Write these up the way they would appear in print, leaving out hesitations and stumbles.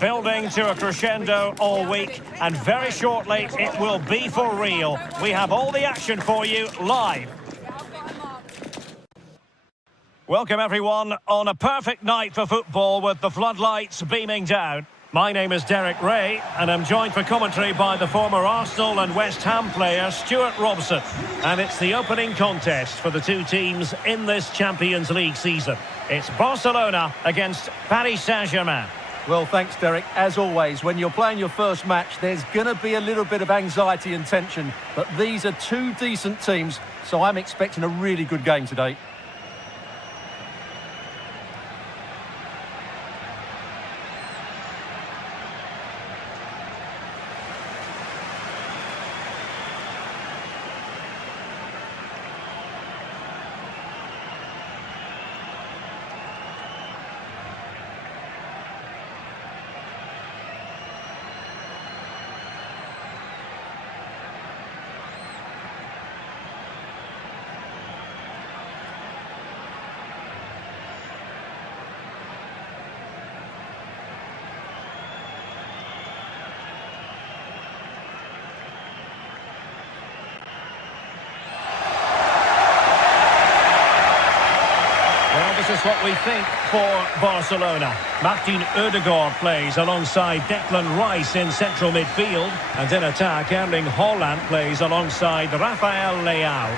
building to a crescendo all week, and very shortly it will be for real. We have all the action for you live. Welcome everyone on a perfect night for football with the floodlights beaming down. My name is Derek Ray and I'm joined for commentary by the former Arsenal and West Ham player Stuart Robson. And it's the opening contest for the two teams in this Champions League season. It's Barcelona against Paris Saint-Germain. Well, thanks, Derek. As always, when you're playing your first match, there's going to be a little bit of anxiety and tension. But these are two decent teams, so I'm expecting a really good game today. This is what we think for Barcelona. Martin Ødegaard plays alongside Declan Rice in central midfield. And in attack, Erling Haaland plays alongside Rafael Leao.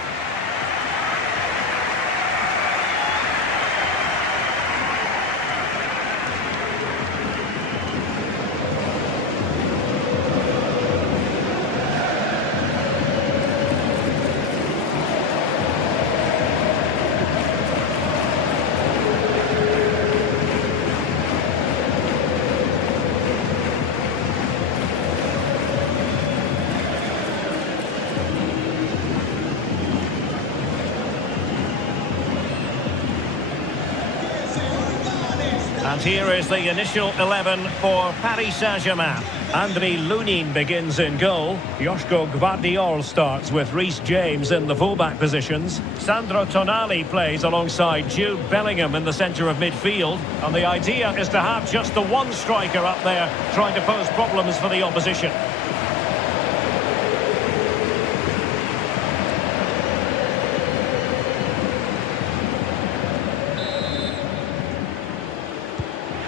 And here is the initial 11 for Paris Saint-Germain. Andriy Lunin begins in goal. Joško Gvardiol starts with Reece James in the fullback positions. Sandro Tonali plays alongside Jude Bellingham in the centre of midfield. And the idea is to have just the one striker up there trying to pose problems for the opposition.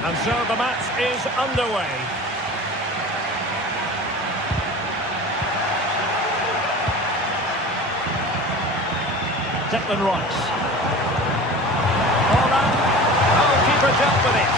And so the match is underway. Declan Rice. Haaland. Oh, keeper dealt with it.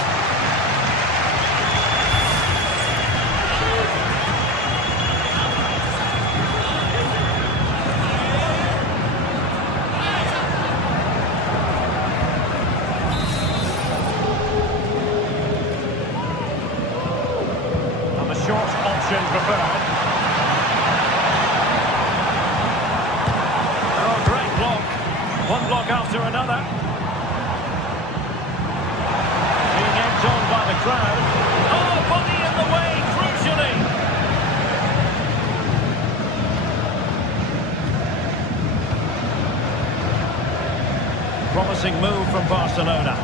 Short option preferred. Oh, great block. One block after another. Being egged on by the crowd. Oh, body in the way, crucially. Promising move from Barcelona.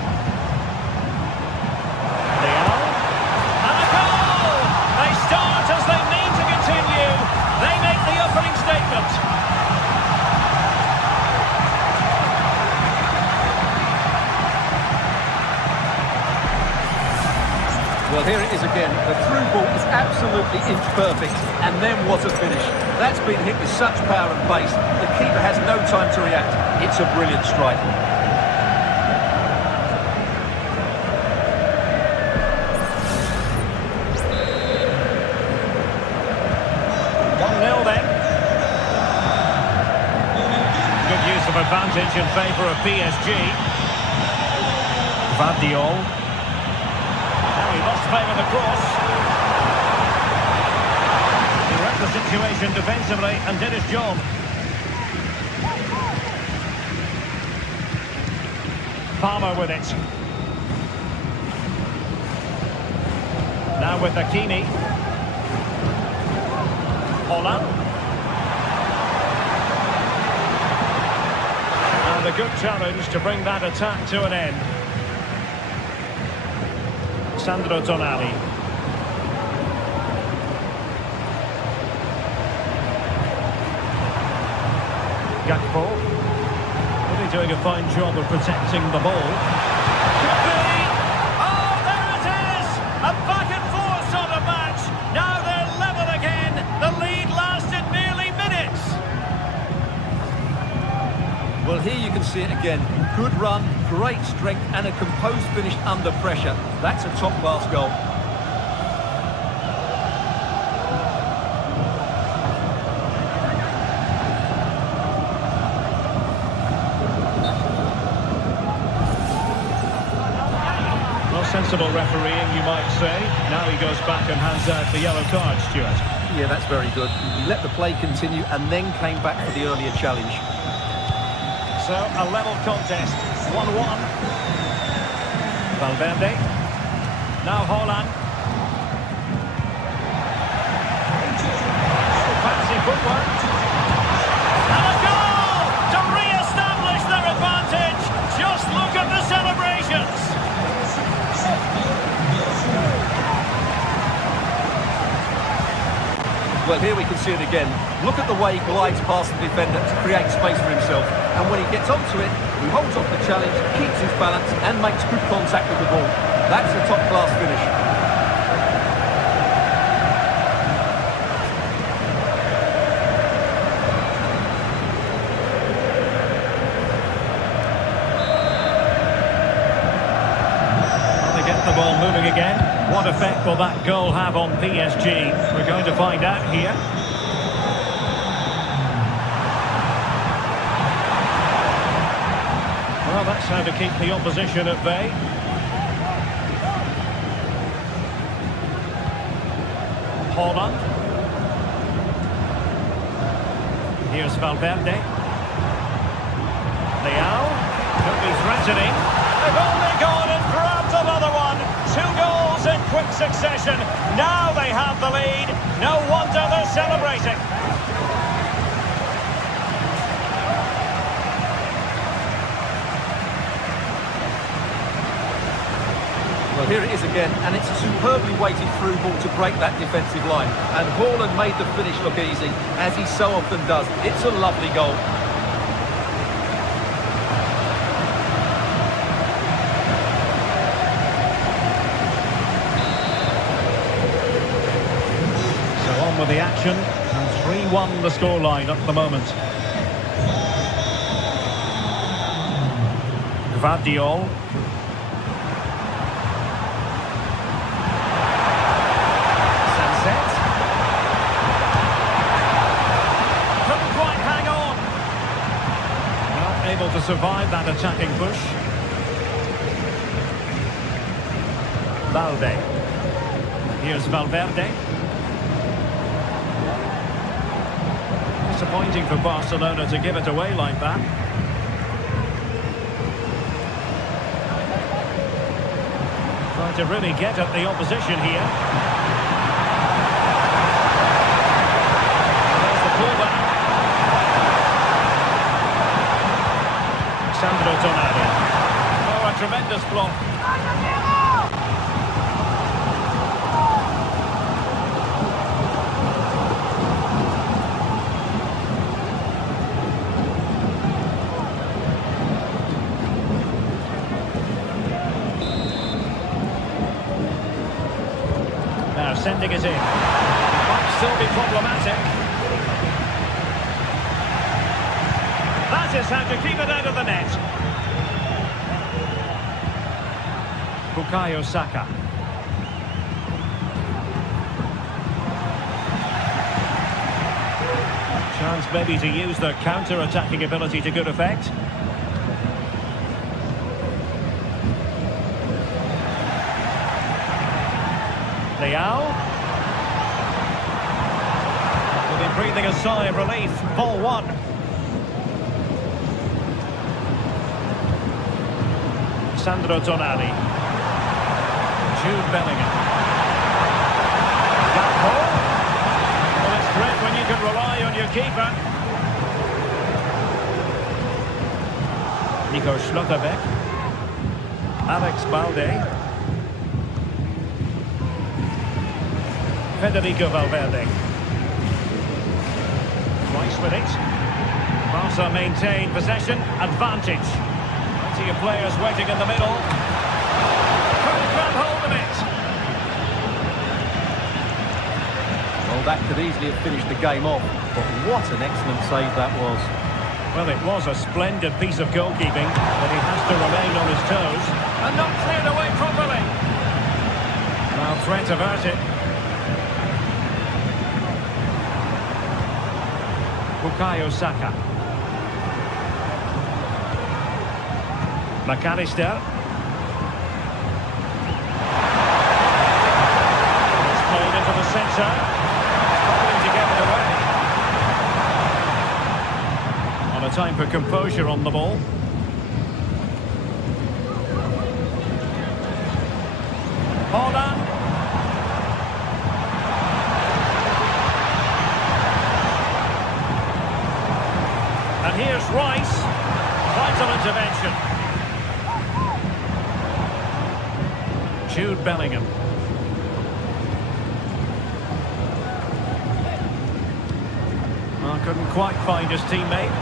As they mean to continue, they make the opening statement. Well, here it is again. The through ball is absolutely inch perfect, and then what a finish. That's been hit with such power and pace. The keeper has no time to react. It's a brilliant strike. Advantage in favour of PSG. Gvardiol. Now he lost play with the cross. He read the situation defensively and did his job. Palmer with it. Now with Hakimi. Haaland. And a good challenge to bring that attack to an end. Sandro Tonali. Gakpo. Really doing a fine job of protecting the ball. Could be! Oh, there it is! A back and forth sort of match. Now they're level again. The lead lasted merely minutes. Well, here you can see it again. Good run, great strength, and a composed finish under pressure. That's a top-class goal. Sensible refereeing, you might say. Now he goes back and hands out the yellow card, Stuart. Yeah, that's very good. He let the play continue and then came back for the earlier challenge. So, a level contest, 1-1. Valverde. Now Haaland. Fancy footwork. And a goal to re-establish their advantage. Just look at the celebrations. Well, here we can see it again. Look at the way he glides past the defender to create space for himself. And when he gets onto it, he holds off the challenge, keeps his balance, and makes good contact with the ball. That's a top-class finish. They get the ball moving again. What effect will that goal have on PSG? We're going to find out here. Well, that's how to keep the opposition at bay. Haaland. Here's Valverde. Leao. Could be threatening. They've only gone and grabbed another one. 2 goals in quick succession. Now they have the lead. No wonder they're celebrating. Well, here it is again, and it's a superbly weighted through ball to break that defensive line. And Haaland made the finish look easy, as he so often does. It's a lovely goal. With the action, and 3-1 the scoreline at the moment. Gvardiol. Sunset. Couldn't quite hang on. Not able to survive that attacking push. Valde. Here's Valverde. Disappointing for Barcelona to give it away like that. Trying to really get at the opposition here. There's the pullback. Sandro Tonali. Oh, a tremendous block. Sending it in. Might still be problematic. That is how to keep it out of the net. Bukayo Saka. Chance maybe to use their counter-attacking ability to good effect. Leao. Will be breathing a sigh of relief. Ball 1. Sandro Tonali. Jude Bellingham. Gakpo. Well, it's great when you can rely on your keeper. Nico Schlotterbeck. Alex Balde. Federico Valverde. Rice with it. Barca maintain possession, advantage. Plenty of players waiting in the middle. Couldn't grab hold of it. Well, that could easily have finished the game off, but what an excellent save that was. Well, it was a splendid piece of goalkeeping, but he has to remain on his toes. And not cleared away properly. Well, threat averted. Bukayo Saka. McAllister. It's played into the centre. Struggling to get it away. On a time for composure on the ball. Haaland. And here's Rice. Vital intervention. Jude Bellingham. Well, couldn't quite find his teammate.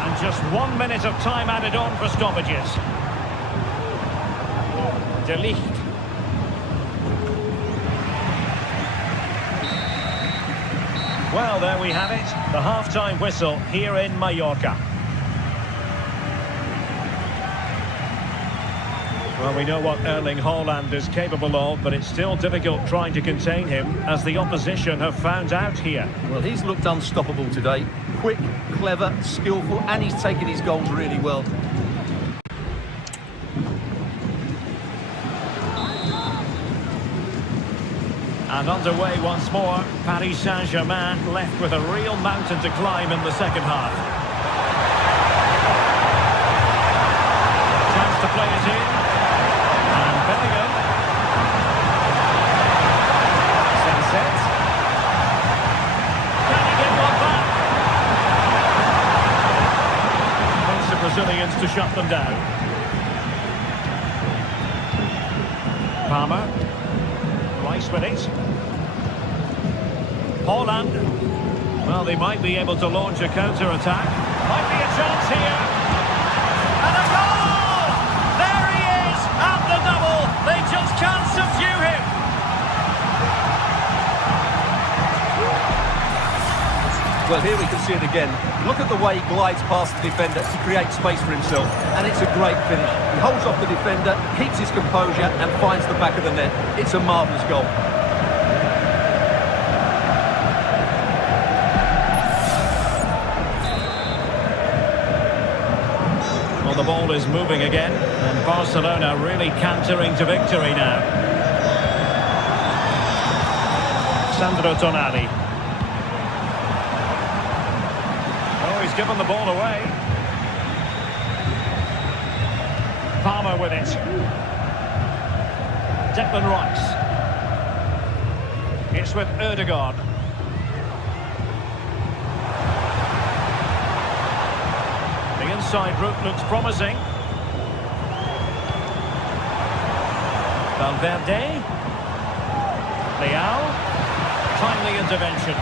And just 1 minute of time added on for stoppages. De Ligt. Well, there we have it. The half-time whistle here in Mallorca. Well, we know what Erling Haaland is capable of, but it's still difficult trying to contain him, as the opposition have found out here. Well, he's looked unstoppable today. Quick, clever, skillful, and he's taken his goals really well. And underway once more, Paris Saint-Germain left with a real mountain to climb in the second half. Chance to play it in. And Bellingham. Sunset. Can he get one back? Wants the Brazilians to shut them down. Palmer. Rice with it. Haaland. Well, they might be able to launch a counter-attack. Might be a chance here. And a goal! There he is at the double. They just can't subdue him. Well, here we can see it again. Look at the way he glides past the defender to create space for himself. And it's a great finish. He holds off the defender, keeps his composure and finds the back of the net. It's a marvellous goal. Well, the ball is moving again. And Barcelona really cantering to victory now. Sandro Tonali. He's given the ball away. Palmer with it. Declan Rice. It's with Ødegaard. The inside route looks promising. Valverde. Leao. Timely intervention.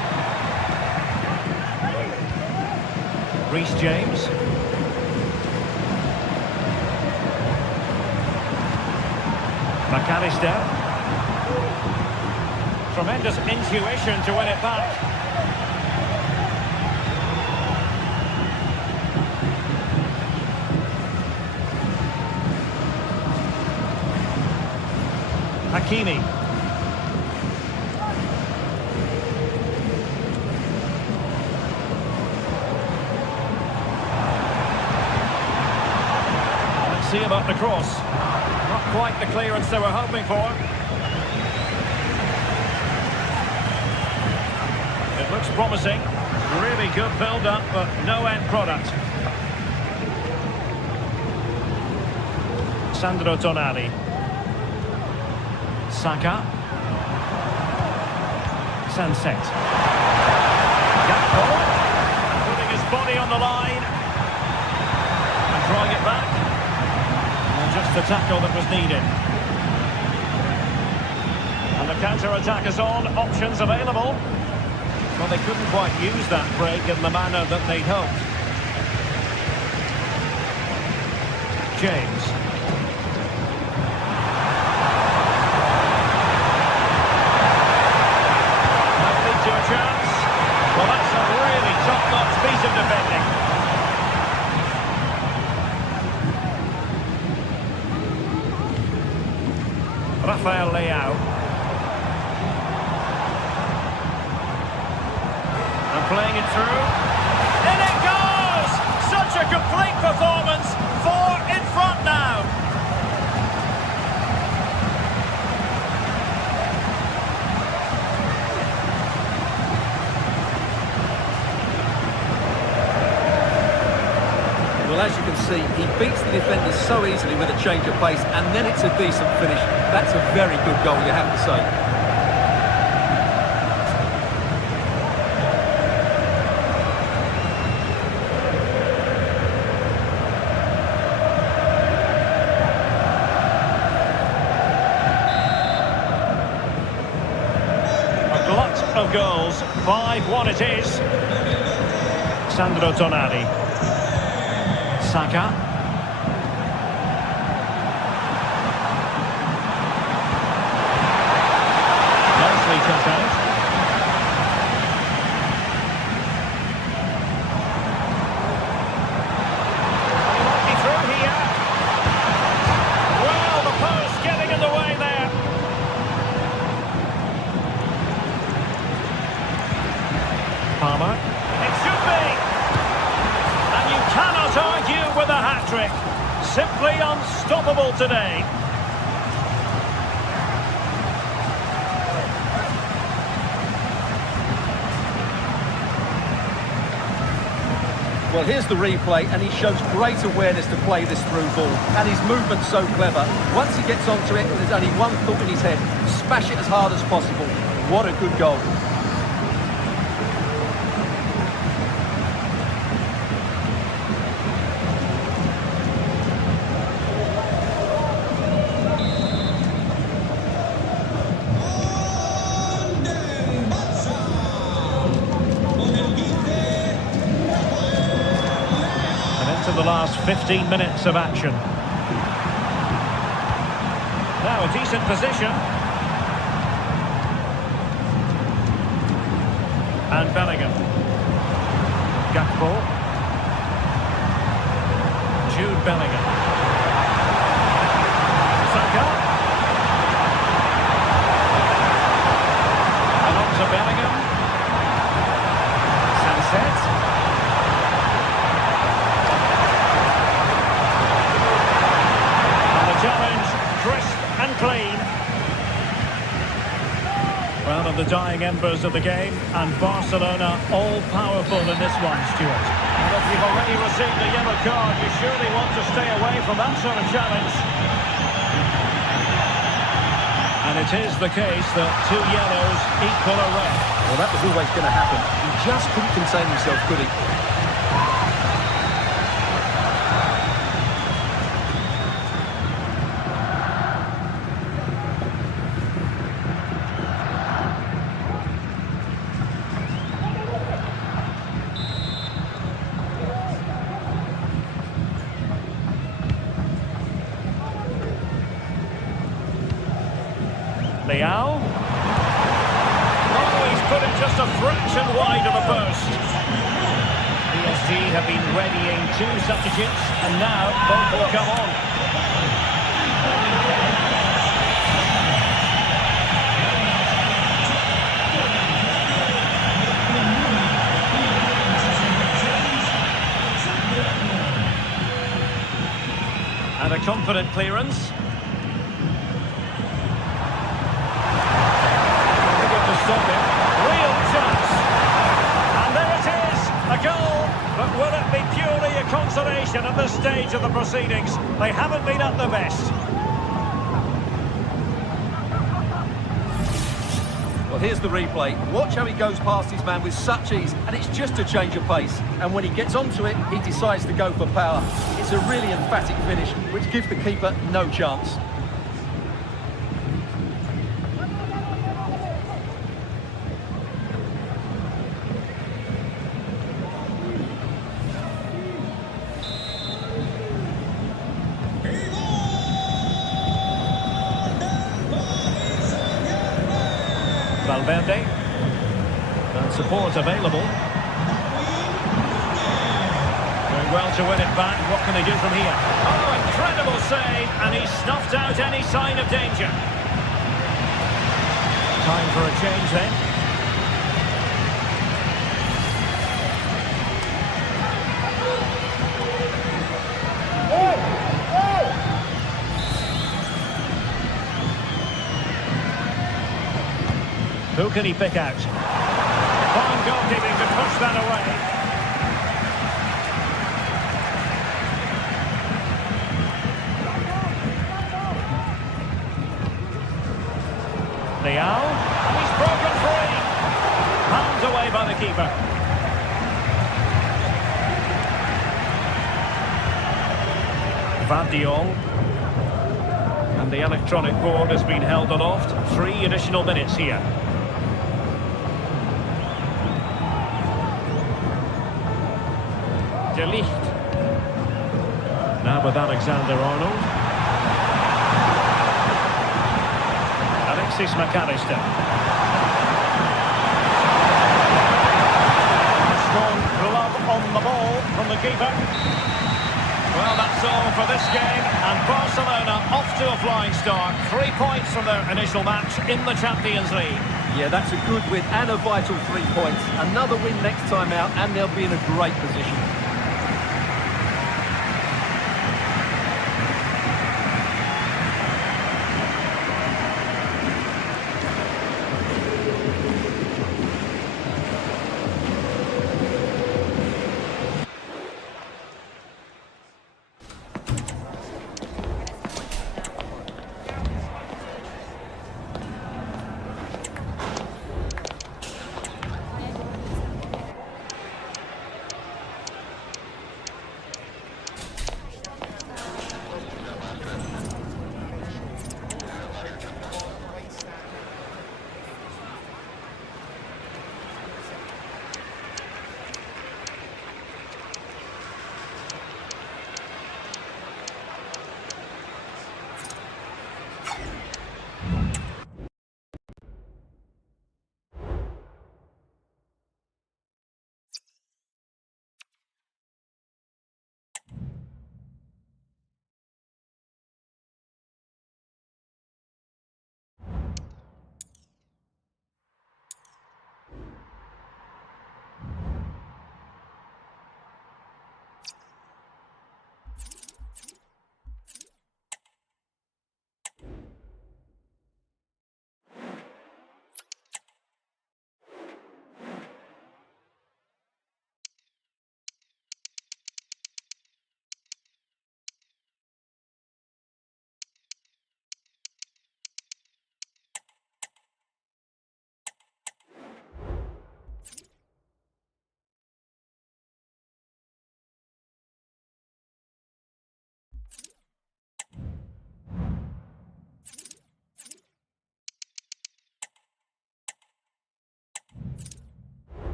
Reece James. McAllister. Tremendous intuition to win it back. Hakimi. See about the cross. Not quite the clearance they were hoping for. It looks promising. Really good build-up, but no end product. Sandro Tonali. Saka. Sunset. Gakpo. Putting his body on the line. And drawing it back. Just the tackle that was needed. And the counter-attack is on. Options available. Well, they couldn't quite use that break in the manner that they'd hoped. James. Might lead to a chance. Well, that's a really top-notch piece of defending. Rafael Leao. And playing it through. In it goes! Such a complete performance. 4 in front now. Well, as you can see, he beats the defenders so easily with a change of pace, and then it's a decent finish. That's a very good goal, you have to say. A glut of goals. 5-1 it is. Sandro Tonali. Saka. Nicely cut out. And he might be through here. Well, the post getting in the way there. Palmer. It should be. And you cannot argue with a hat-trick. Simply unstoppable today. Well, here's the replay, and he shows great awareness to play this through ball. And his movement's so clever. Once he gets onto it, there's only one thought in his head. Smash it as hard as possible. What a good goal. To the last 15 minutes of action. Now a decent position. And Bellingham. Gakpo. Jude Bellingham. Saka. And on to Bellingham. Sunset. Challenge, crisp and clean. Well, on the dying embers of the game, and Barcelona all-powerful in this one, Stuart. And if you've already received a yellow card, you surely want to stay away from that sort of challenge. And it is the case that 2 yellows equal a red. Well, that was always going to happen. He just couldn't contain himself, could he? Leao. Oh, he's put it just a fraction wide of the post. PSG have been readying 2 substitutes, and now both will come on. And a confident clearance. Stop it. Real chance. And there it is, a goal. But will it be purely a consolation at this stage of the proceedings? They haven't been at their best. Well, here's the replay. Watch how he goes past his man with such ease, and it's just a change of pace. And when he gets onto it, he decides to go for power. It's a really emphatic finish, which gives the keeper no chance. Valverde. And support available. Doing well to win it back. What can they do from here? Oh, incredible save, and he snuffed out any sign of danger. Time for a change then. Who can he pick out? Fine goalkeeping to push that away. Leao, and he's broken free. Hands away by the keeper. Van de Jong. And the electronic board has been held aloft. 3 additional minutes here. De Ligt. Now with Alexander-Arnold. Alexis McAllister. Strong glove on the ball from the keeper. Well, that's all for this game, and Barcelona off to a flying start. 3 points from their initial match in the Champions League. Yeah, that's a good win and a vital 3 points. Another win next time out, and they'll be in a great position.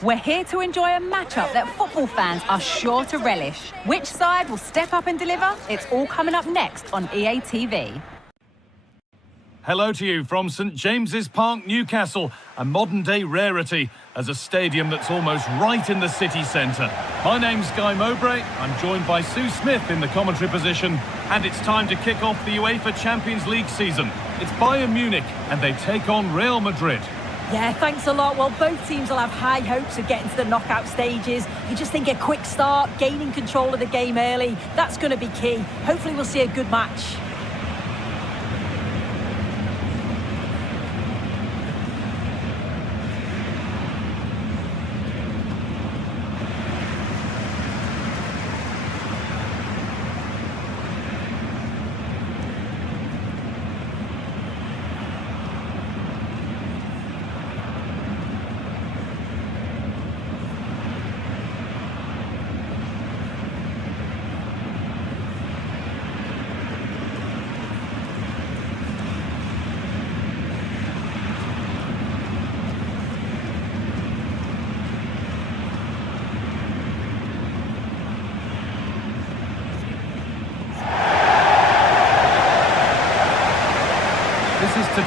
We're here to enjoy a matchup that football fans are sure to relish. Which side will step up and deliver? It's all coming up next on EA TV. Hello to you from St James's Park, Newcastle, a modern-day rarity as a stadium that's almost right in the city centre. My name's Guy Mowbray, I'm joined by Sue Smith in the commentary position, and it's time to kick off the UEFA Champions League season. It's Bayern Munich, and they take on Real Madrid. Yeah, thanks a lot. Well, both teams will have high hopes of getting to the knockout stages. You just think a quick start, gaining control of the game early, that's going to be key. Hopefully we'll see a good match.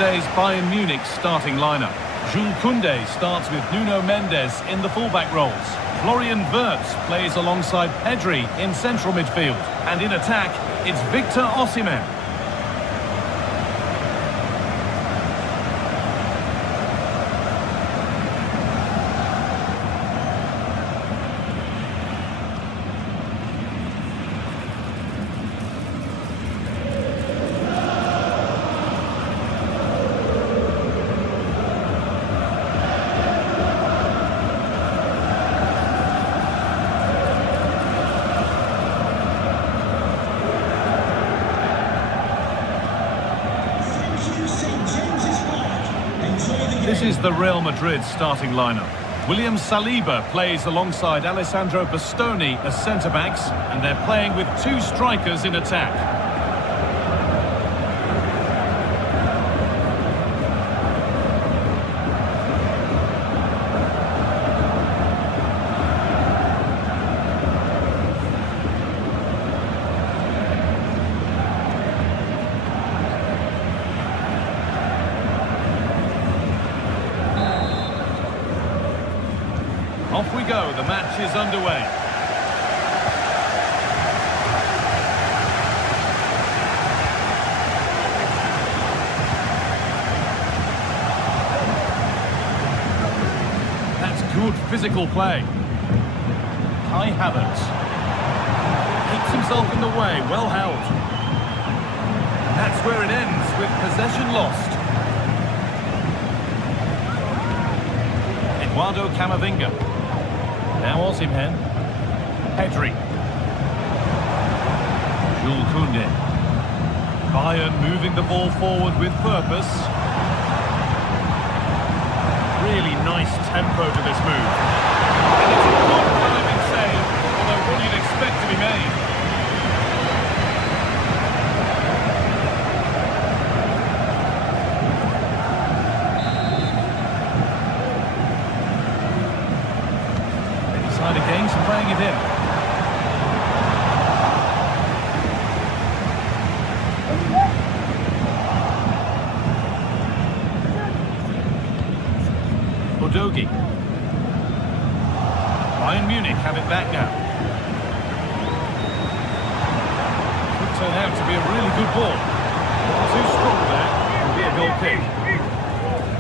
today's Bayern Munich starting lineup. Jules Koundé starts with Nuno Mendes in the fullback roles. Florian Wirtz plays alongside Pedri in central midfield. And in attack, it's Victor Osimhen. This is the Real Madrid starting lineup. William Saliba plays alongside Alessandro Bastoni as centre-backs, and they're playing with two strikers in attack. Off we go, the match is underway. That's good physical play. Kai Havertz keeps himself in the way, well held. That's where it ends, with possession lost. Eduardo Camavinga. Now Osimhen. Pedri. Jules Koundé. Bayern moving the ball forward with purpose. Really nice tempo to this move. And it's a good diving save, although one you'd expect to be made. Against playing it in. Udogie. Bayern Munich have it back now. Could turn out to be a really good ball. Too strong there. It'll be a goal kick.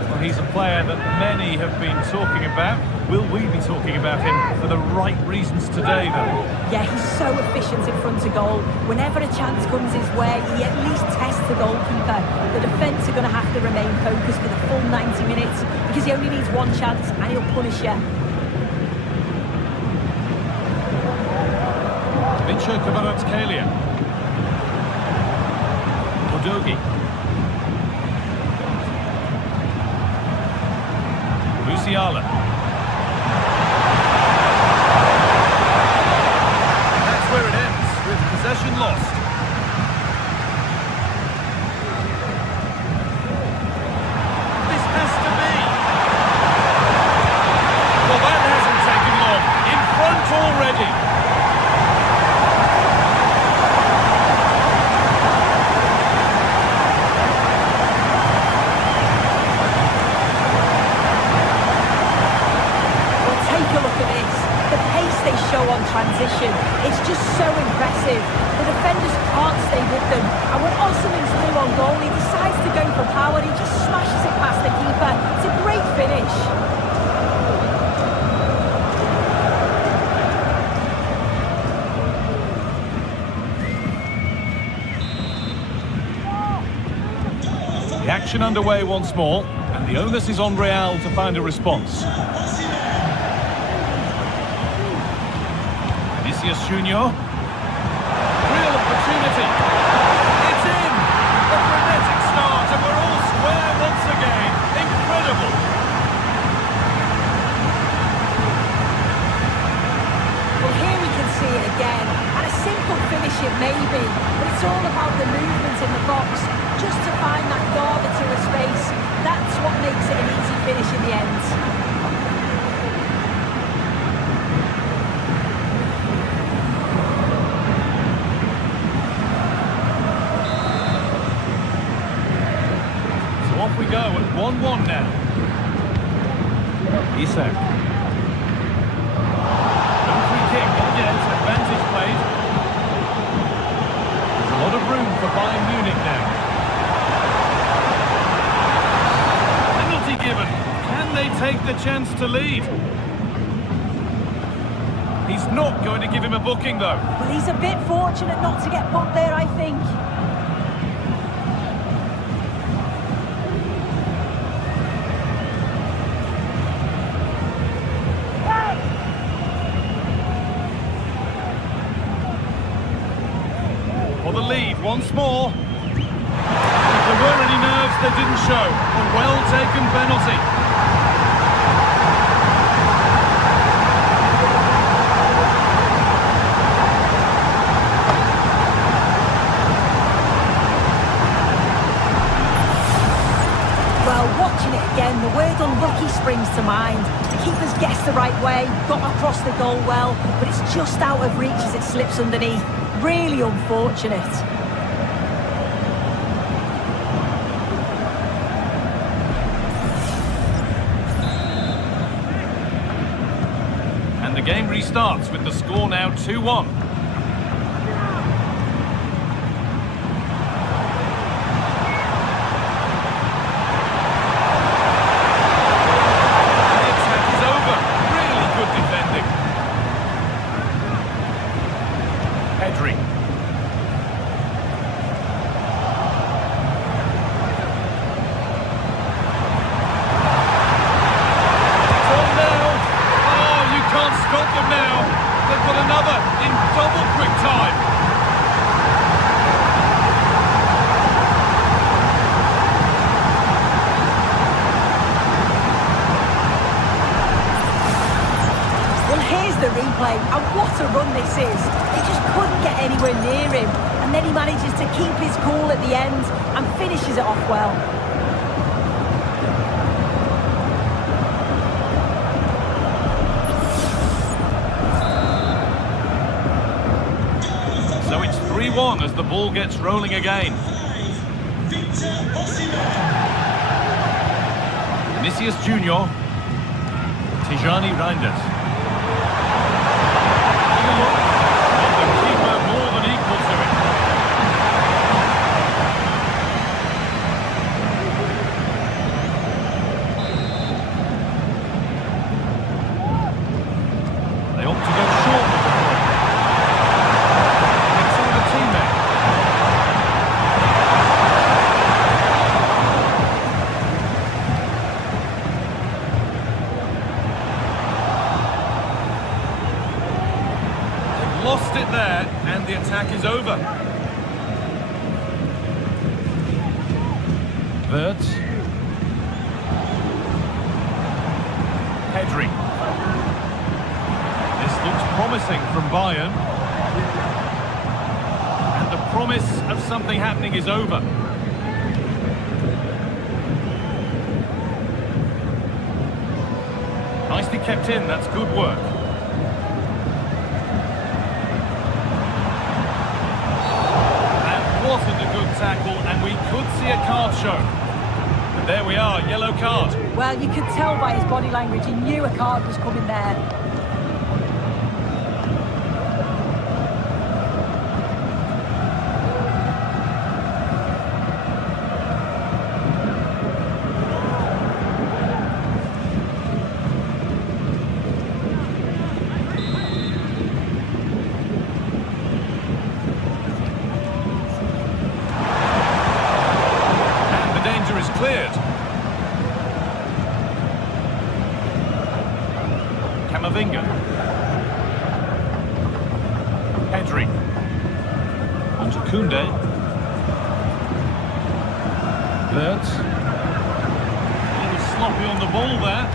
Well, he's a player that many have been talking about. Will we be talking about him for the right reasons today, though? Yeah, he's so efficient in front of goal. Whenever a chance comes his way, he at least tests the goalkeeper. The defence are going to have to remain focused for the full 90 minutes because he only needs one chance and he'll punish you. Vinco Kvaratskhelia. Udogie. Musiala. Possession lost. This has to be. Well, that hasn't taken long. In front already. Well, take a look at this. The pace they show on transition, it's just so impressive. The defenders can't stay with them. And when Osimhen's through on goal, he decides to go for power. He just smashes it past the keeper. It's a great finish. The action underway once more, and the onus is on Real to find a response. Vinicius Junior. Real opportunity. It's in! A frenetic start, and we're all square once again. Incredible! Well, here we can see it again. And a simple finish it may be, but it's all about the movement in the box. Just to find that guard to a space. That's what makes it an easy finish in the end. 1-1 now. Isak. No free kick, not yet. Advantage played. There's a lot of room for Bayern Munich now. Penalty given. Can they take the chance to lead? He's not going to give him a booking, though. Well, he's a bit fortunate not to get booked there, I think. For the lead once more. If there were any nerves, they didn't show. A well-taken penalty. Well, watching it again, the word unlucky springs to mind. The keeper's guessed the right way, got across the goal well, but it's just out of reach as it slips underneath. Really unfortunate. And the game restarts with the score now 2-1. Pedri. It's on now. Oh, you can't stop them now. They've got another in double quick time. Well, here's the replay, and what a run this is. They just couldn't get anywhere near him, and then he manages to keep his cool at the end and finishes it off well. So it's 3-1 as the ball gets rolling again. Vinicius Junior. Tijani Reinders. They opt to go short with the ball. It's all the teammate. They've lost it there, and the attack is over. Wirtz. Pedri. This looks promising from Bayern. And the promise of something happening is over. Nicely kept in, that's good work. That wasn't a good tackle, and we could see a card shown. And there we are, yellow card. Well, you could tell by his body language, he knew a card was coming there. Cleared. Camavinga. Pedri. On to Koundé. Wirtz. A little sloppy on the ball there.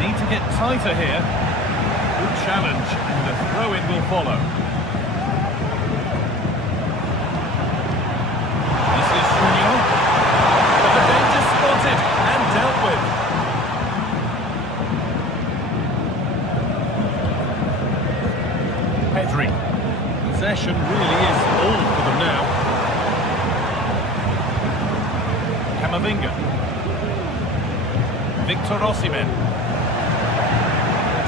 Need to get tighter here. Good challenge, and a throw-in will follow. This is Junior. But the danger spotted and dealt with. Pedri. is all for them now. Camavinga. Victor Osimhen.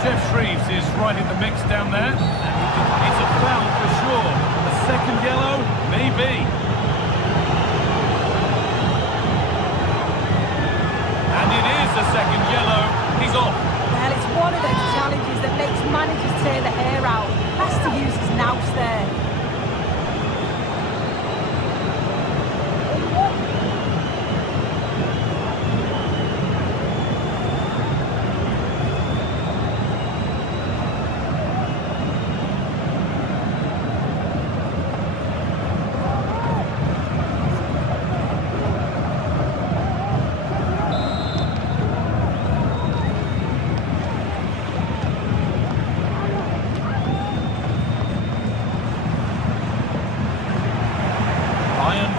Jeff Shreves is right in the mix down there. It's a foul for sure. A second yellow? Maybe. And it is a second yellow. He's off. Well, it's one of those challenges that makes managers tear the hair out. Has to use his nous there.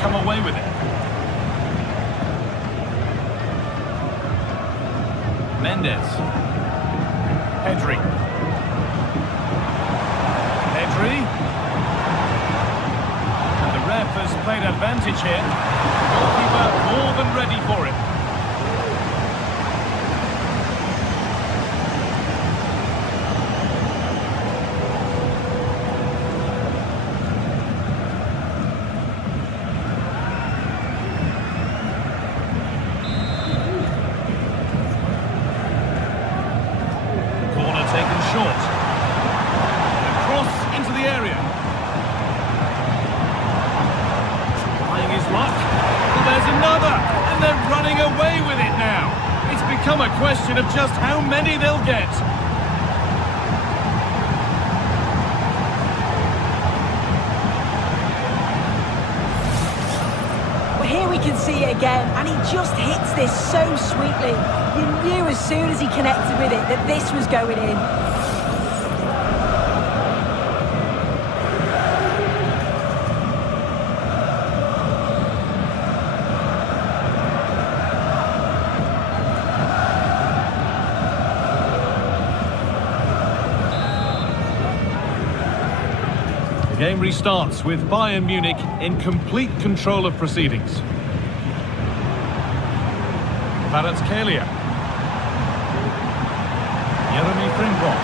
Come away with it. Mendes. Pedri. Pedri. And the ref has played advantage here. Goalkeeper more than ready for it. Taken short. Cross into the area. Trying his luck. Well, there's another. And they're running away with it now. It's become a question of just how many they'll get. Well, here we can see it again, and he just hits this so sweetly. You knew as soon as he connected with it that this was going in. The game restarts with Bayern Munich in complete control of proceedings. Kvaratskhelia. Jeremy Frimpong.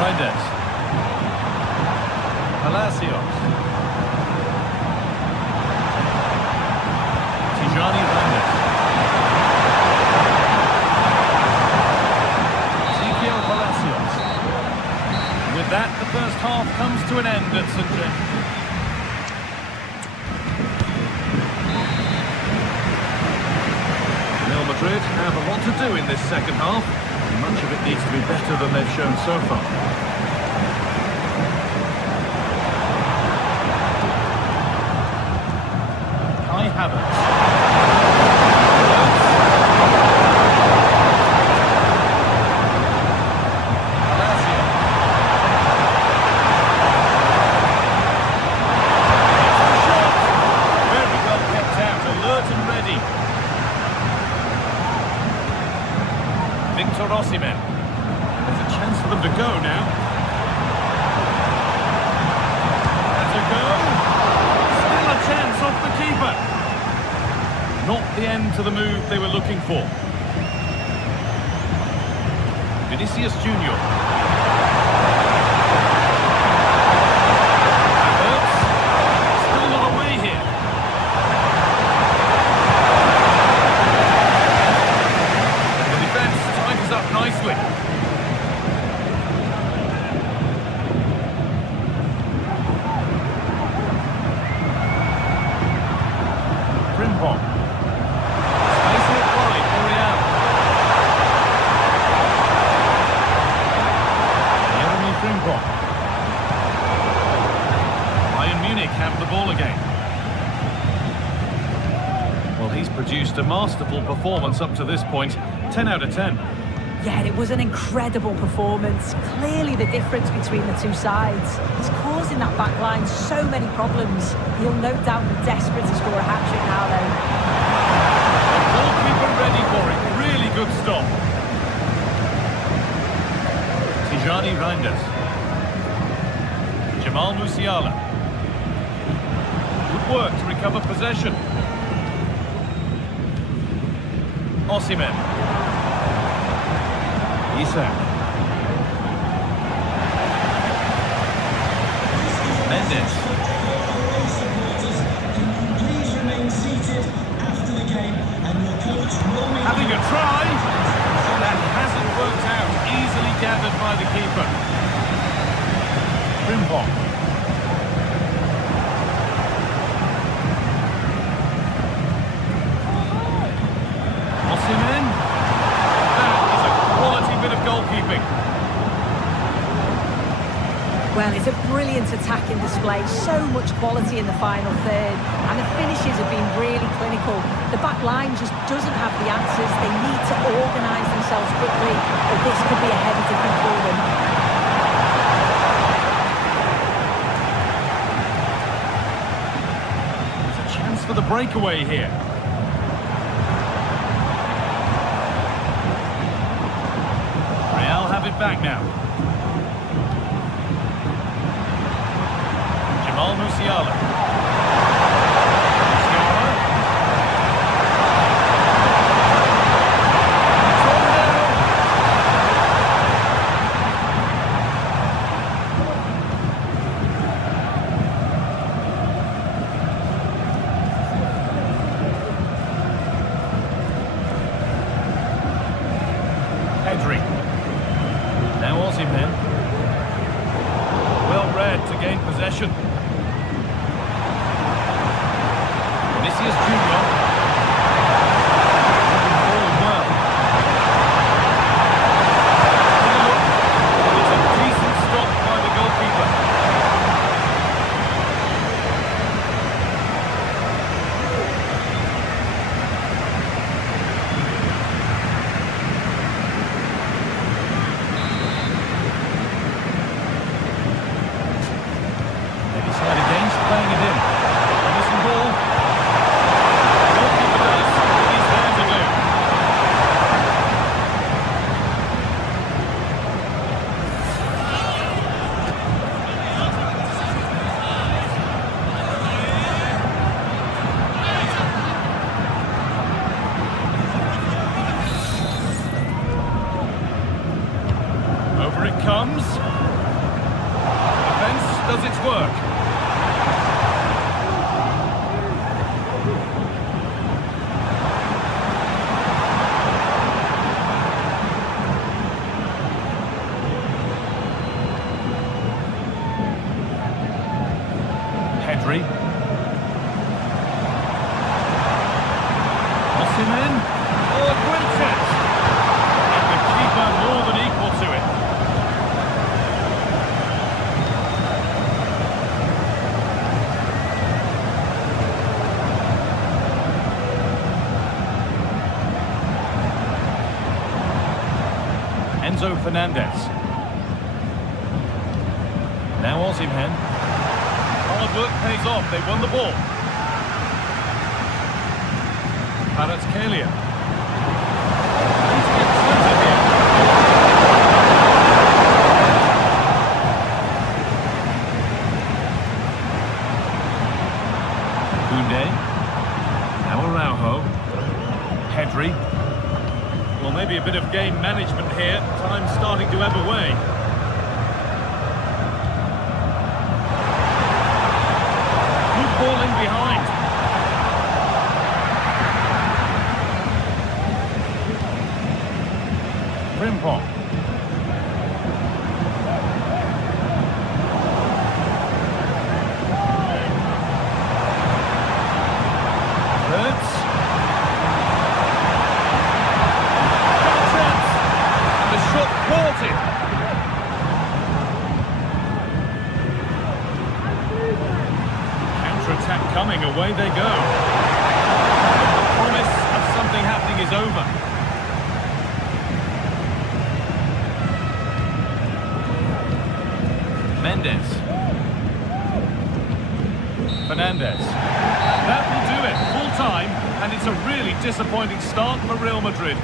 Reinders. Palacios. Tijani Reinders. Ezequiel Palacios. With that, the first half comes to an end at St James. Real Madrid have a lot to do in this second half. Much of it needs to be better than they've shown so far. Kai Havertz. Palacios. Shot. Very well kept out, alert and ready. Victor Osimhen. There's a chance for them to go now. That's a go. Still a chance off the keeper. Not the end to the move they were looking for. Vinicius Junior. Havertz. Still not away here. Up nicely. Frimpong. Spacing it wide for Real. Jeremy Frimpong. Bayern Munich have the ball again. Well, he's produced a masterful performance up to this point. 10 out of 10. Yeah, it was an incredible performance. Clearly the difference between the two sides. He's causing that back line so many problems. He'll no doubt be desperate to score a hat-trick now, though. The goalkeeper ready for it. Really good stop. Tijani Reinders. Jamal Musiala. Good work to recover possession. Osimhen. Isak. Mendes. Having a try. That hasn't worked out. Easily gathered by the keeper. Frimpong. Osimhen. That is a quality bit of goalkeeping. Well, it's a brilliant attacking display, so much quality in the final third, and the finishes have been really clinical. The back line just doesn't have the answers. They need to organise themselves quickly, but this could be a heavy defeat for them. There's a chance for the breakaway here. Real have it back now. Jamal Musiala. Musiala. It's on now. Pedri. Now Osimhen. Well read to gain possession. Vinicius Junior. Moving forward well. Have a look. It's a decent stop by the goalkeeper. They decide against playing it in. Missing ball. Goalkeeper does what he's there to do. Over it comes. Defence does its work. Pedri. Osimhen. Oh, great touch. And the keeper more than equal to it. Enzo Fernandez. Now Osimhen. Hard work pays off. They won the ball. Kvaratskhelia. Needs to get closer here. Koundé. Now Araujo. Pedri. Well, maybe a bit of game management here. Time starting to ebb away. Good ball in behind. Frimpong. Hurts. The shot thwarted. Counter-attack coming, away they go. The promise of something happening is over. Mendes. Fernandez. That will do it, full time, and it's a really disappointing start for Real Madrid.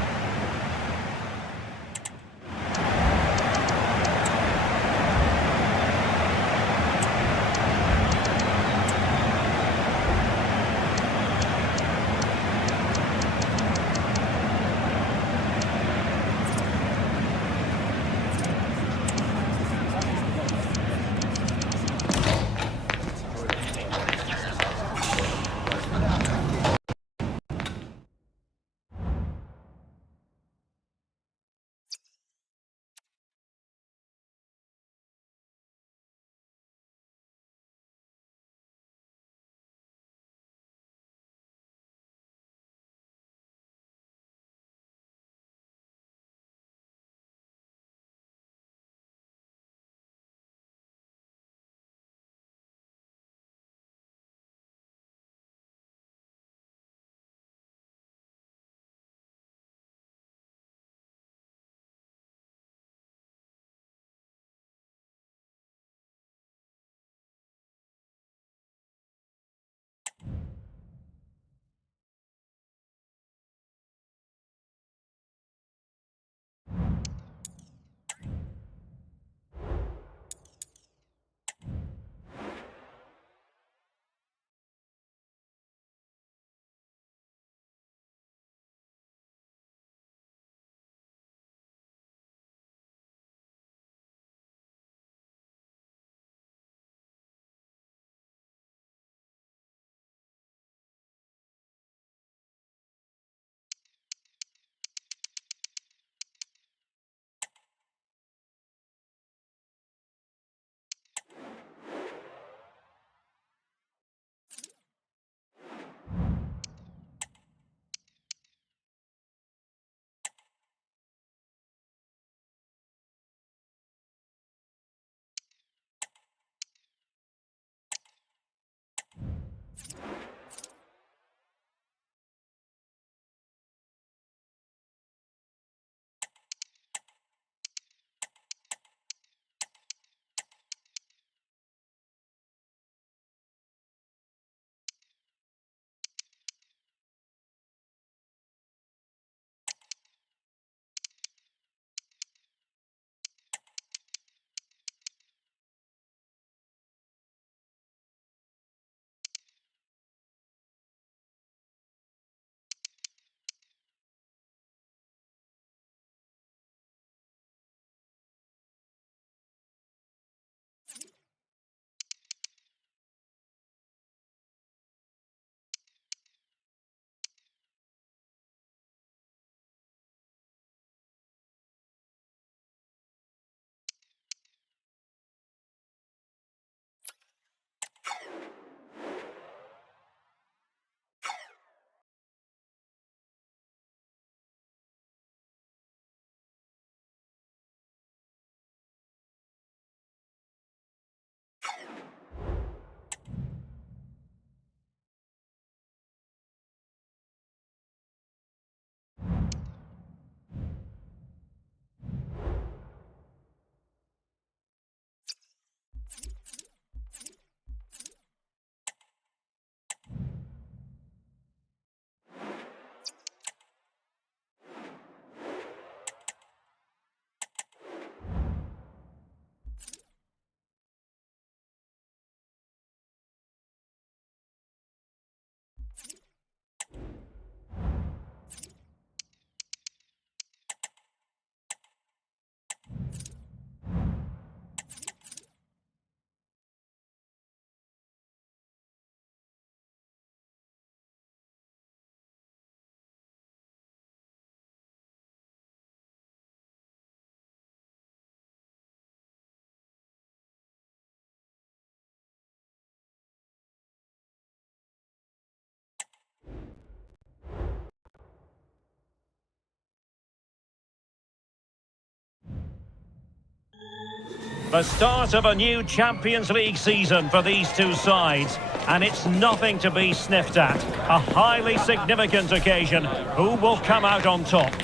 The start of a new Champions League season for these two sides, and it's nothing to be sniffed at. A highly significant occasion. Who will come out on top?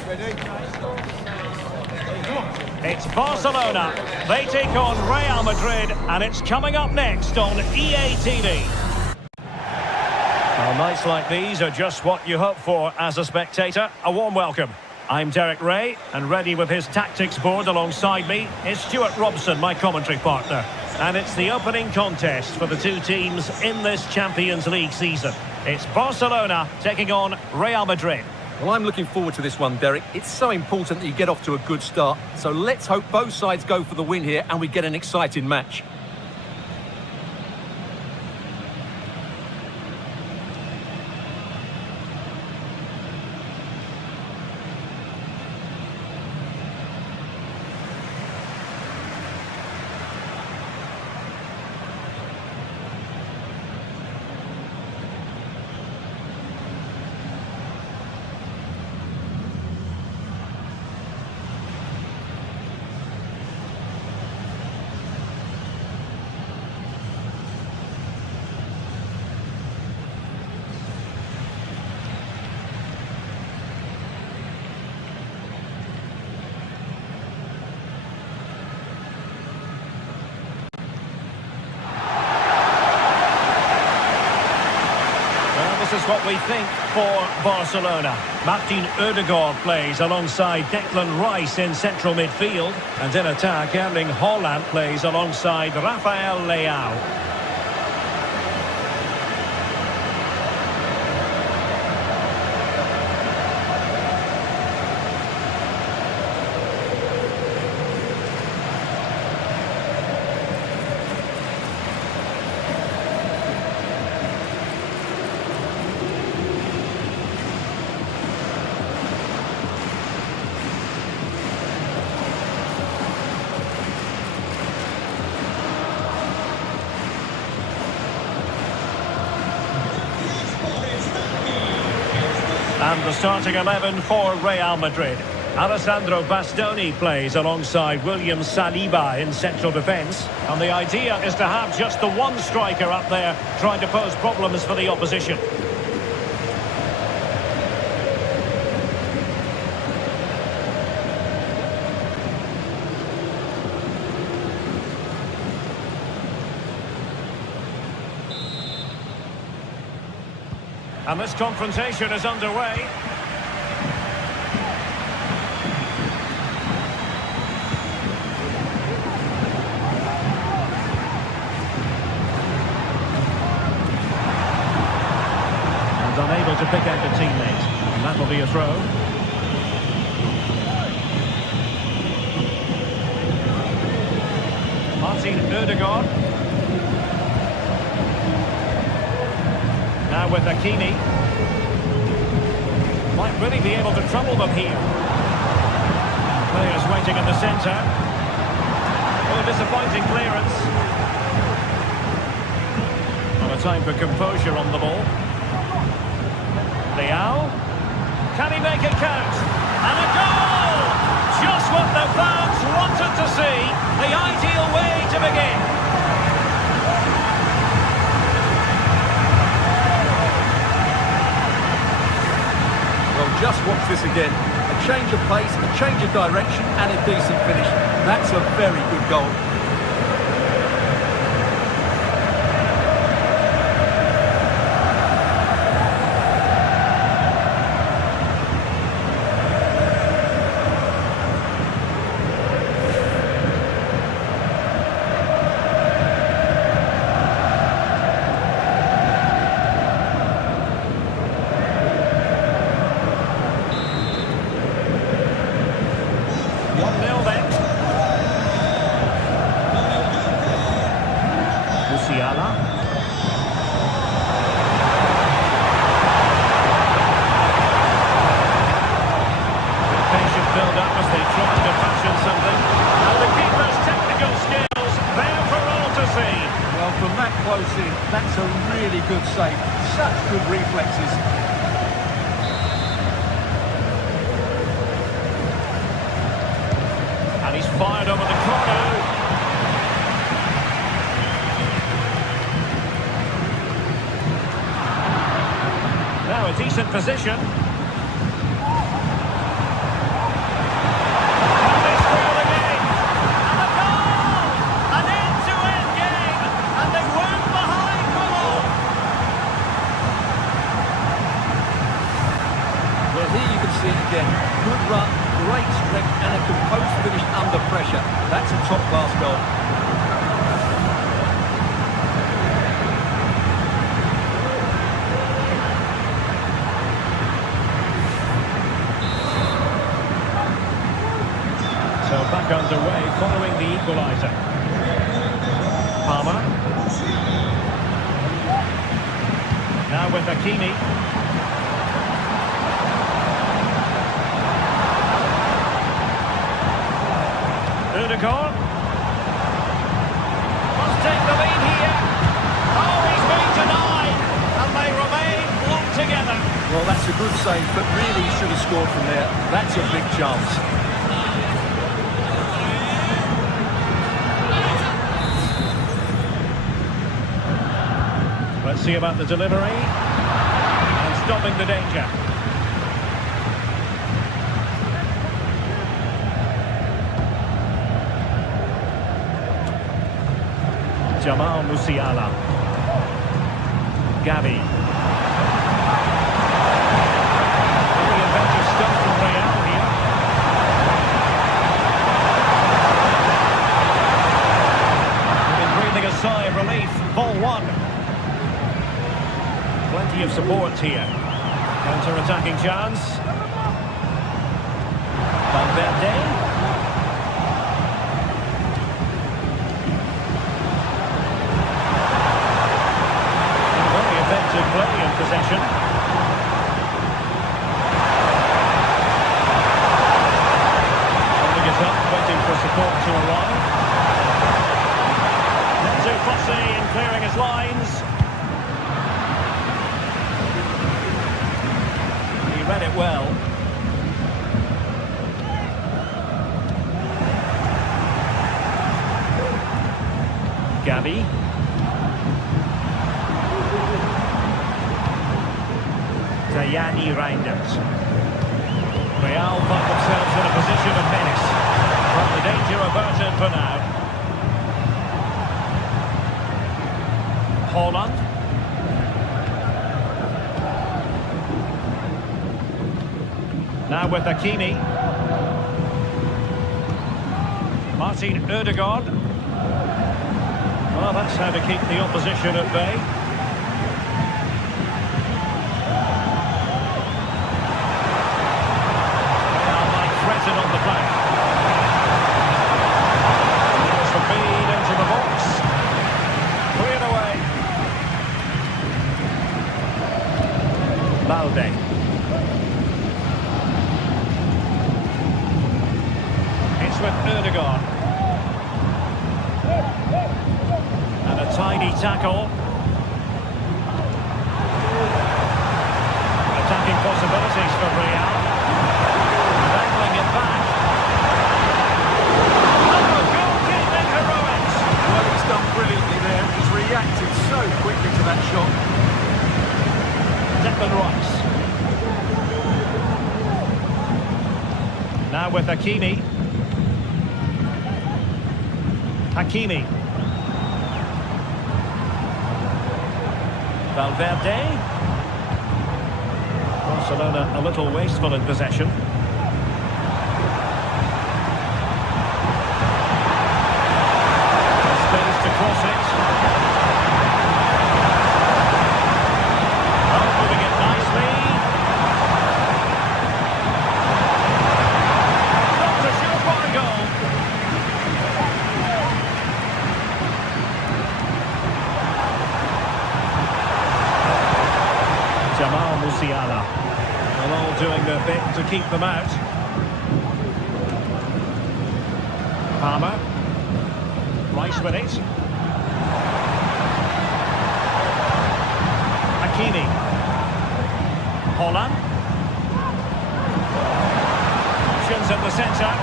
It's Barcelona. They take on Real Madrid, and it's coming up next on EA TV. Well, nights like these are just what you hope for as a spectator. A warm welcome. I'm Derek Ray, and ready with his tactics board alongside me is Stuart Robson, my commentary partner. And it's the opening contest for the two teams in this Champions League season. It's Barcelona taking on Real Madrid. Well, I'm looking forward to this one, Derek. It's so important that you get off to a good start. So let's hope both sides go for the win here and we get an exciting match. This is what we think for Barcelona. Martin Ødegaard plays alongside Declan Rice in central midfield. And in attack, Erling Haaland plays alongside Rafael Leao. And the starting 11 for Real Madrid. Alessandro Bastoni plays alongside William Saliba in central defence. And the idea is to have just the one striker up there trying to pose problems for the opposition. And this confrontation is underway. And unable to pick out the teammate. And that'll be a throw. Martin Ødegaard. Now with Hakimi. Might really be able to trouble them here. Players waiting in the centre. Oh, disappointing clearance. Well, a time for composure on the ball. Leao. Can he make it count? And a goal! Just what the fans wanted to see. The ideal way to begin. Just watch this again. A change of pace, a change of direction and a decent finish. That's a very good goal. That's a really good save. Such good reflexes. And he's fired over the corner. a decent position. And they square the game. And a goal! An end-to-end game. And they weren't behind for long. Well, here you can see it again. Good run, great strength, and a composed finish under pressure. That's a top-class goal. So back underway following the equaliser. Palmer. Now with Hakimi. Ødegaard. Must take the lead here. Oh, he's been denied. And they remain locked together. Well, that's a good save, but really he should have scored from there. That's a big chance. Let's see about the delivery. And stopping the danger. Jamal Musiala. Gavi. Really inventive stuff from Real here. Been breathing a sigh of relief. Ball one. Plenty of support here. Counter-attacking chance. Valverde. Very effective play in possession. Holding it up, waiting for support to arrive. Not too fussy in clearing his lines. He read it well. Gavi. Tajani Reinders. Real find themselves in a position of menace. But the danger averted for now. Haaland. Now with Hakimi. Martin Ødegaard. Well, that's how to keep the opposition at bay. Real might threaten on the flank. There's the feed into the box. Cleared away. Balde. It's with Ødegaard. And a tiny tackle. Attacking possibilities for Real. Dangling it back. Oh, goalkeeping heroics! Well, he's done brilliantly there. He's reacted so quickly to that shot. Declan Rice. Now with Hakimi. Hakimi. Valverde. Barcelona a little wasteful in possession. Space to cross it. Oh, moving it nicely. Not a surefire goal. Jamal Musiala. They're all doing their bit to keep them out. Palmer. Rice with it. Hakimi. Haaland. Options at the centre.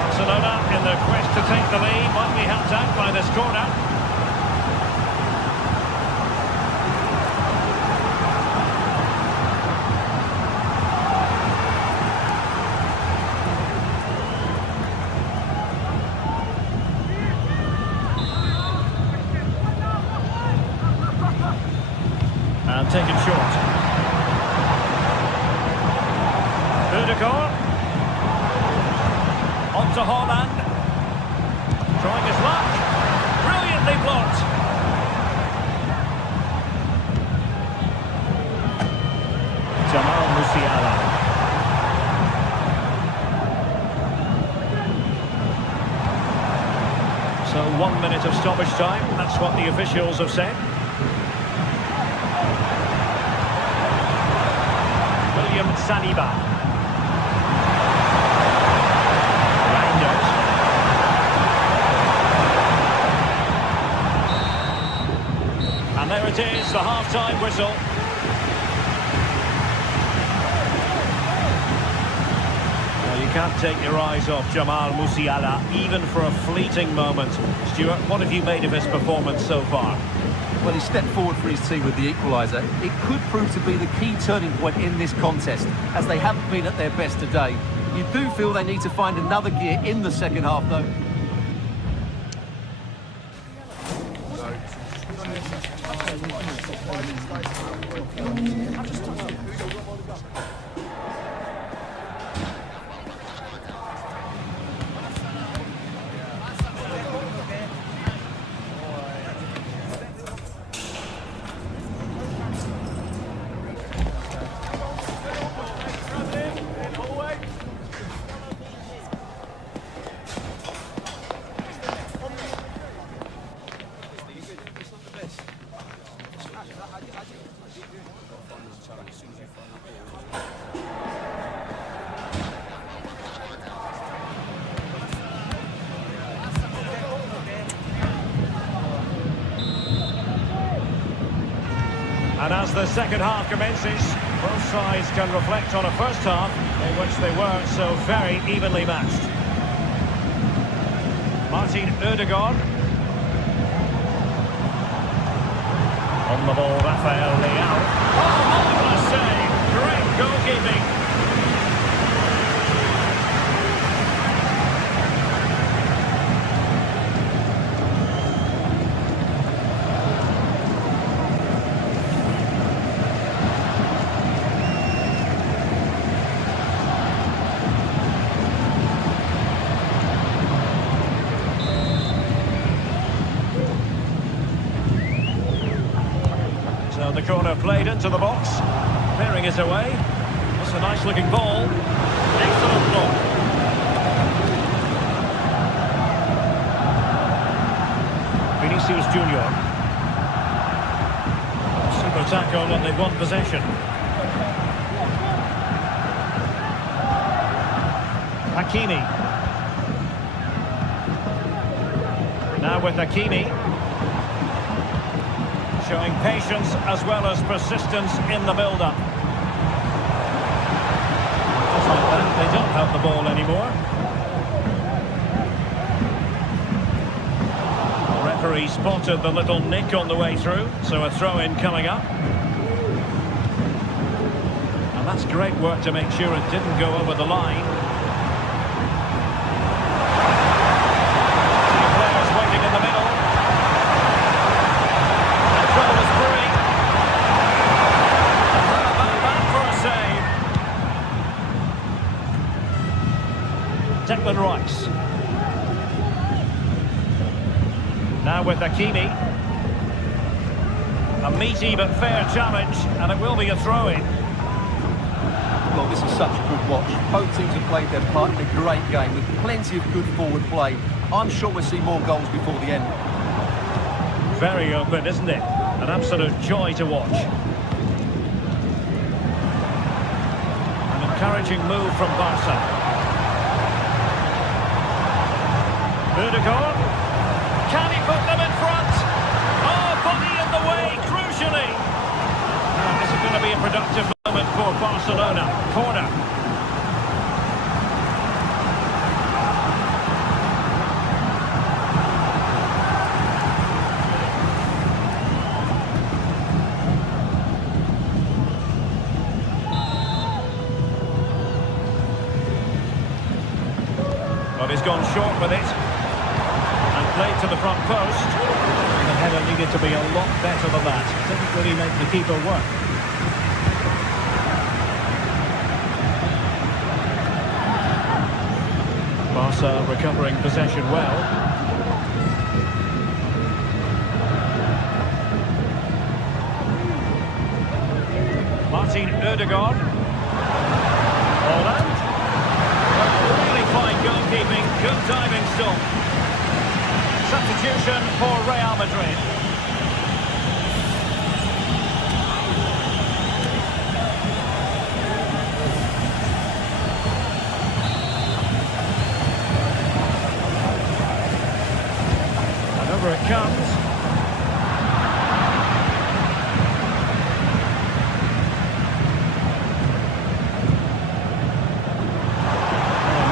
Barcelona in their quest to take the lead might be helped out by this corner. taken short. Ødegaard. On to Haaland. Trying his luck. Brilliantly blocked. Jamal Musiala. So 1 minute of stoppage time, that's what the officials have said. William Saliba. Reinders. And there it is, the half-time whistle. You can't take your eyes off Jamal Musiala, even for a fleeting moment. Stuart, what have you made of his performance so far? Well, he stepped forward for his team with the equaliser. It could prove to be the key turning point in this contest, as they haven't been at their best today. You do feel they need to find another gear in the second half, though. And as the second half commences, both sides can reflect on a first half in which they were so very evenly matched. Martin Ødegaard. On the ball, Rafael Leao. Oh, marvellous save! Great goalkeeping. So the corner played into the box, clearing it away. That's a nice looking ball. Excellent block. Vinicius Junior. Super tackle and they've won possession. Hakimi. Now with Hakimi. Showing patience as well as persistence in the build-up. Just like that, they don't have the ball anymore. The referee spotted the little nick on the way through, so a throw-in coming up. And that's great work to make sure it didn't go over the line. Two players waiting in the middle. Declan Rice. Now with Hakimi. A meaty but fair challenge, and it will be a throw-in. Well, this is such a good watch. Both teams have played their part in a great game with plenty of good forward play. I'm sure we'll see more goals before the end. Very open, isn't it? An absolute joy to watch. An encouraging move from Barca. Ødegaard. Can he put them in front? Oh, body in the way, crucially. This is going to be a productive moment for Barcelona. Corner. Well, he's gone short with it. Played to the front post. The header needed to be a lot better than that. Didn't really make the keeper work. Barca recovering possession well. Martin Ødegaard. Holland. Really fine goalkeeping, good diving stop. Substitution for Real Madrid. And over it comes.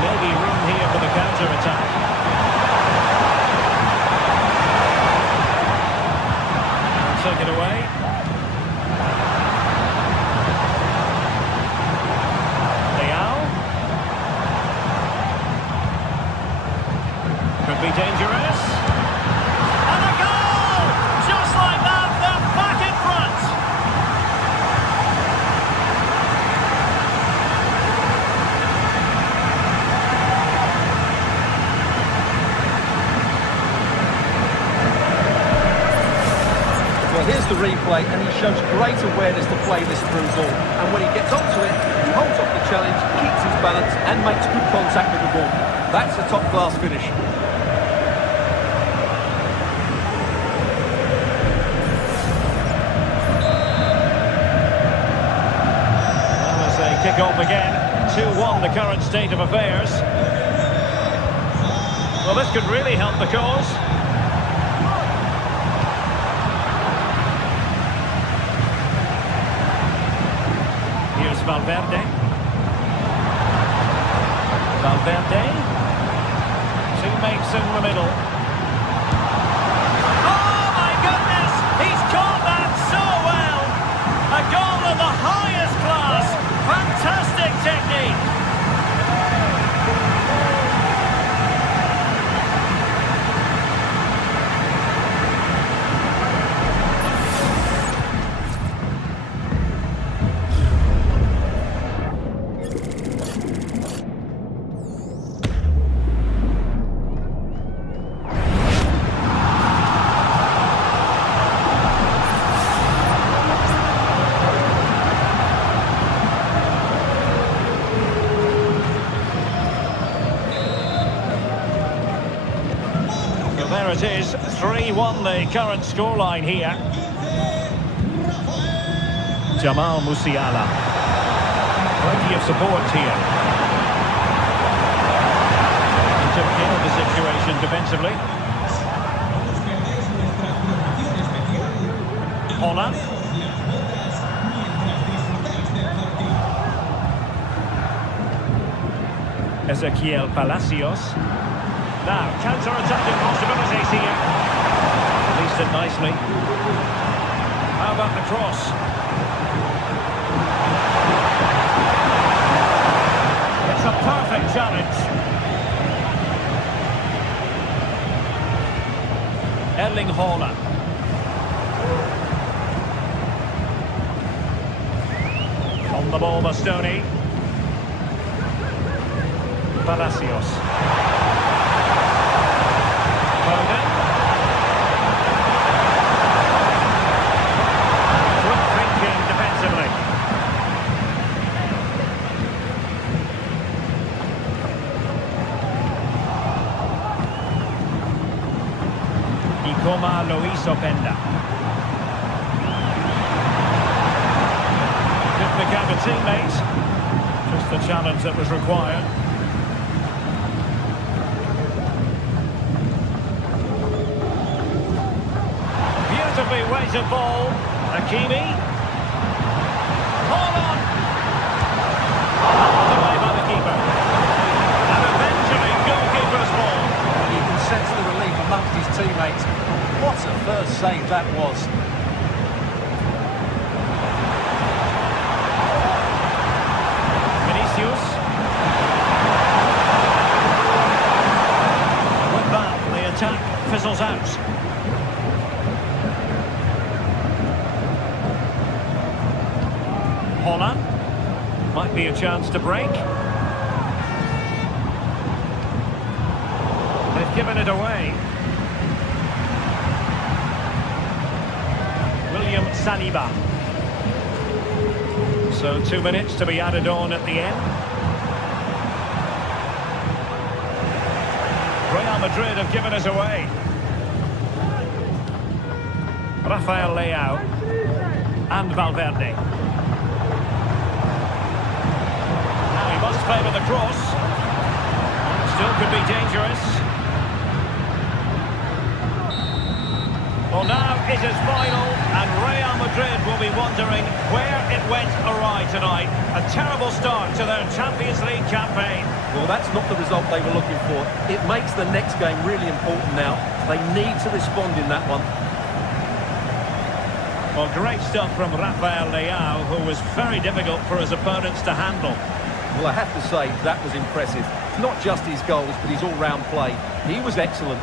Maybe room here for the counter-attack. Take it away. Leao. Could be dangerous. And a goal! Just like that, they're back in front. Well, here's the replay, and he shows great awareness to play this through ball. And when he gets onto it, he holds off the challenge, keeps his balance, and makes good contact with the ball. That's a top-class finish. Well, as they kick off again, 2-1 the current state of affairs. Well, this could really help the cause. Here's Valverde. Valverde. Teammates in the middle. Oh my goodness! He's caught that so well! A goal of the highest class! Fantastic technique! There it is, 3-1 the current scoreline here. Jamal Musiala. Plenty of support here. He took care of the situation defensively. Holland. Ezequiel Palacios. Now, counter-attacking possibilities here. Released it nicely. How about the cross? It's a perfect challenge. Erling Haaland. On the ball, Bastoni. Palacios. Foden. Quick thinking defensively. Ikoma Luis Openda. Didn't pick out a teammate. Just the challenge that was required. Beautifully weighted ball. Hakimi. Hold on. Knocked away by the keeper. And eventually goalkeeper's ball. And you can sense the relief amongst his teammates. What a first save that was. Vinicius. With that, the attack fizzles out. might be a chance to break. They've given it away. William Saliba. So 2 minutes to be added on at the end. Real Madrid have given us away. Rafael Leao and Valverde. Now he must favour the cross. Still could be dangerous. Well, now it is final, and Real Madrid will be wondering where it went awry tonight. A terrible start to their Champions League campaign. Well, that's not the result they were looking for. It makes the next game really important now. They need to respond in that one. Well, great stuff from Rafael Leao, who was very difficult for his opponents to handle. Well, I have to say, that was impressive. Not just his goals, but his all-round play. He was excellent.